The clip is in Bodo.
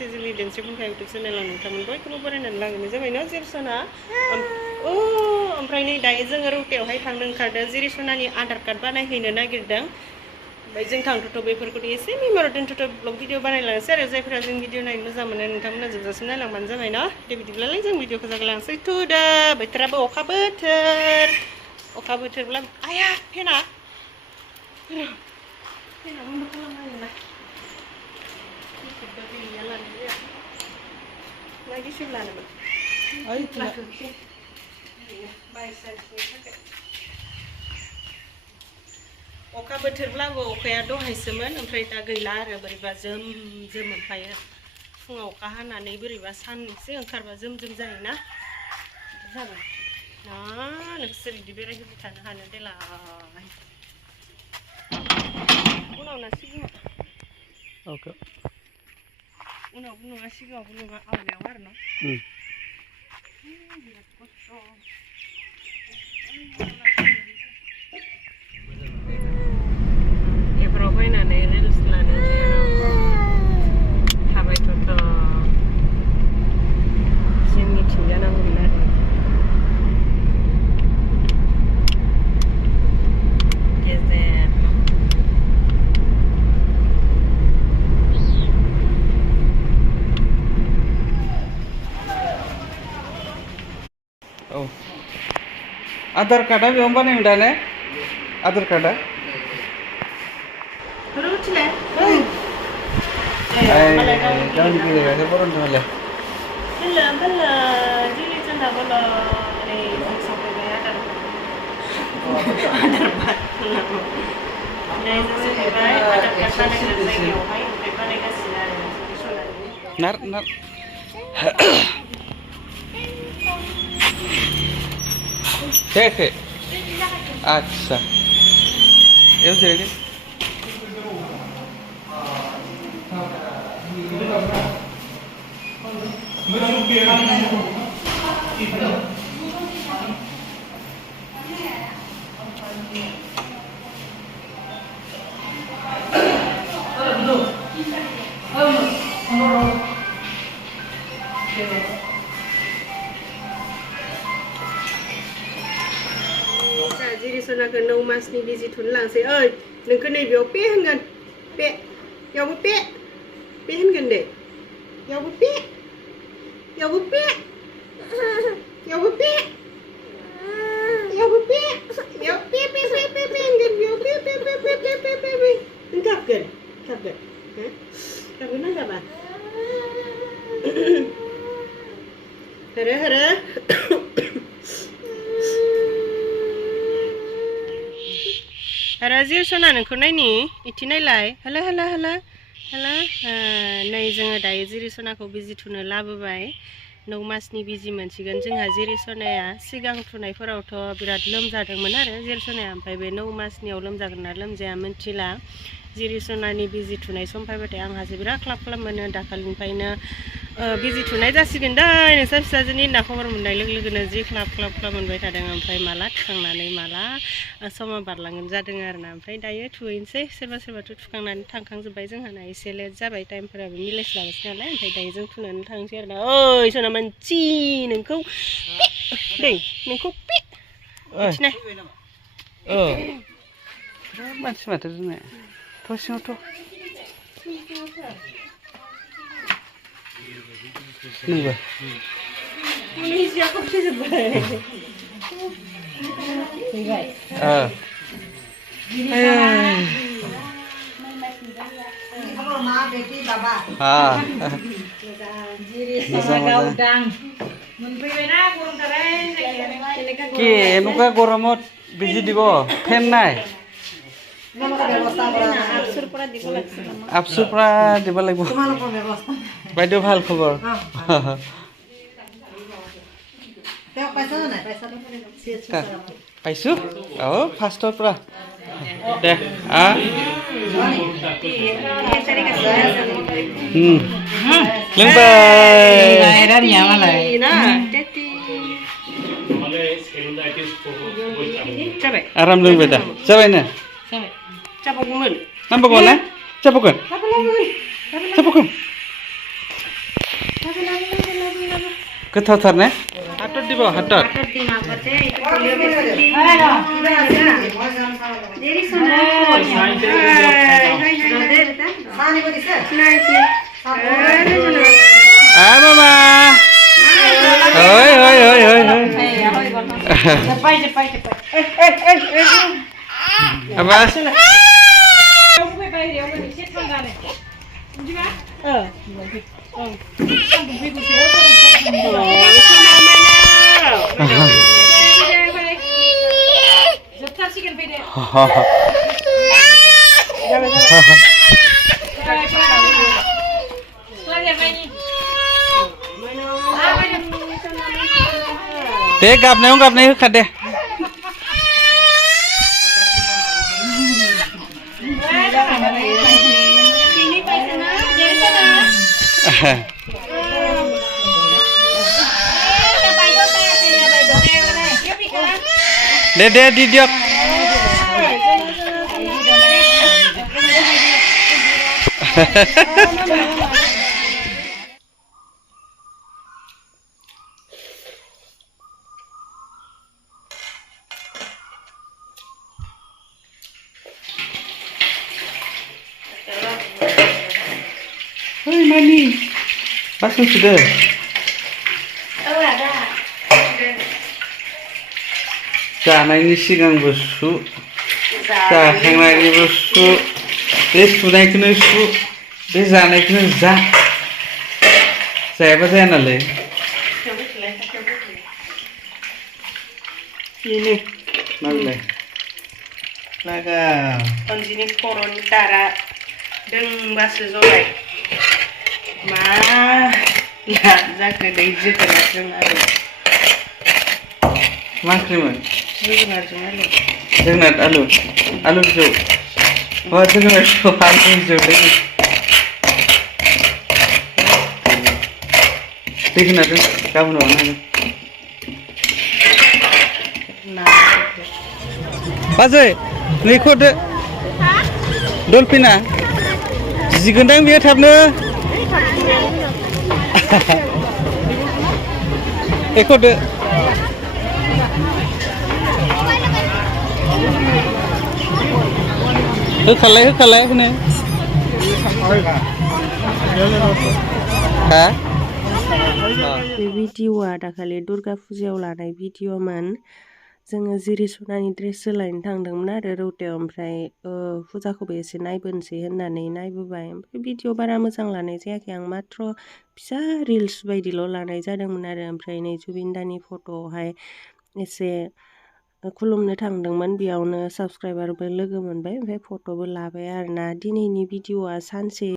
जोंनि देंसि फुंखा इउटुब चेनेलाव नोंथांमोन बयखौबो बरायनानै लाबोनाय जाबाय न' जिरिसना ओमफ्राय नै दायो जोङो रौतायावहाय थांनो ओंखारदों जिरिसनानि आधार कार्ड बानायहैनो नागिरदों ओमफ्राय जों थांथ'थ' बेफोरखौथ' एसे मेम'रियाव दोनथ'थ' ब्लग भिडिअ बानायलांनोसै आरो जायफोरा जों भिडिअ नायनो मोजां मोनो नोंथांमोना जोबजासिम नायलांबानो जाबाय न' दे बिदिब्लालाय जों भिडिअखौ जागायलांसै थुदो बोथोराबो अखा बोथोरब्ला आया फेना बन्द खालामनांगोन ना गैया लानो जाया ना गिसिब लानोमोन अखा बोथोरब्लाबो अखाया दहायसोमोन ओमफ्राय दा गैला आरो बोरैबा जोम ओमफ्रायो फुङाव अखा हानानै बोरैबा सान एसे ओंखारबा जोम जायोना बिदि जाबाय ना नोंसोर बिदि बेरायहोबाय थानो हानो देलाय उनाव ना सिगाङाव उनावबो नङा सिगाङावबो नङा आवगायाव आरो न' बिराद खस्थ' एबाराव फैनानै रिल्स लानोसै थाबायथ' जोंनिथिं जानांगौमोन आरो गेजेर औ आधार कार्डआ बेयावनो बानायनो दा ने आधार कार्डआ रुथिले गावनि गेलेग्राखौ बर'नो होलाय बेला जिरि जोंना बोला नै जों सफैबाय आधार नै जों सफैबाय आधार कार्ड बानायग्रा जायगायावहाय ओमफ्राय बानायगासिनो आरो नार के अच्छा एव जिरायदो जिरिसनाखौ 9 मासनि बिजि थुनो लांसै ओइ नोंखौ नैबेयाव पे होनगोन पे यावबो पे होनगोन दे यावबो पे यावबो पे यावबो पे याव पे होनगोन बेयाव पे नों गाबगोन हो गाबगोन ना गाबा होरो आरो जिरसना नोंखौ नायनि इथि नायलाय हेला नै जोङो दायो जिरिसनाखौ बिजि थुनो लाबोबाय 9 मासनि बिजि मोनसिगोन जोंहा जिरिसनाया सिगां थुनायफोरावथ' बिराद लोमजादोंमोन आरो जिरिसनाया ओमफ्राय बे 9 मासनियाव लोमजागोन ना लोमजाया मिथिला जिरिसनानि बिजि थुनाय सम फैबाथाय आंहासो बिराद ख्लाब मोनो दाखालिनिफ्रायनो बिजि थुनाय जासिगोन दै नोंसा फिसाजोनि होनना खबर मोननाय लोगो लोगोनो जि ख्लाब मोनबाय थादों ओमफ्राय माला थुखांनानै माला समा बारलांगोन जादों आरोना ओमफ्राय दायो थुहैनोसै सोरबाथ' थुखांनानै थांखांजोब्बाय जोंहाना एसे लेट जाबाय टाइमफोराबो मिलायस्लाबासै नालाय ओमफ्राय दायो जों थुनानै थांसै आरोना ओइ सना मानसि नोंखौ दै नोंखौ पे मिथिनाय मानसि माथो जोंना थ'सिङावथ' नंगौ मिजियाखौ फैजोब्बाय फैबाय के एनुका गरमत बिजि দিব ফেন নাই আপচুৰ পৰা দিব লাগিব বাইদেউ ভাল খবৰ পাইছো ফাৰ্ষ্টৰ পৰা দে आराम लोंबाय दा जाबाय ना नांबावगोन ना जाबावगोन गोथावथार ने हाथर দিব हाथर मामा ओय Abas. Deh gapnya hokat deh. Deh didiok. Hei Mani, pasang sudah. Oh ada. जानायनि सिगांबो सु जाखांनानैबो सु बे सुनायखौनो सु बे जानायखौनो जा जायाबा जाया नालाय ini मालाय लागा खनजिनि खर'नि दारा दोंबासो जबाय मा जाखो दै जोगोनारजों आलु मा ओंख्रिमोन जोगोनारजों आलु आलु बिजौ जोगोनार बिजौ आलु बिजौ दै होनादों गाबोन माबानो हागोन बाजै नैखौ दो डलफिना जिगोनदां बेयो थाबनो एखौ दो होखालाय होनो हा बे भिडिअआ दाखालि दुर्गा फुजायाव लानाय भिडिअमोन जोङो जिरि सनानि ड्रेस सोलायनो थांदोंमोन आरो रौतायाव ओमफ्राय फुजाखौबो एसे नायबोनोसै होननानै नायबोबाय ओमफ्राय भिडिअ बारा मोजां लानाय जायाखै आं माथ्र फिसा रिल्स बायदिल' लानाय जादोंमोन आरो ओमफ्राय नै जुबिनदानि फट'आवहाय एसे खुलुमनो थांदोंमोन बेयावनो साबस्क्राइबारबो लोगो मोनबाय ओमफ्राय फट'बो लाबाय आरोना दिनैनि भिडिअआ सानसे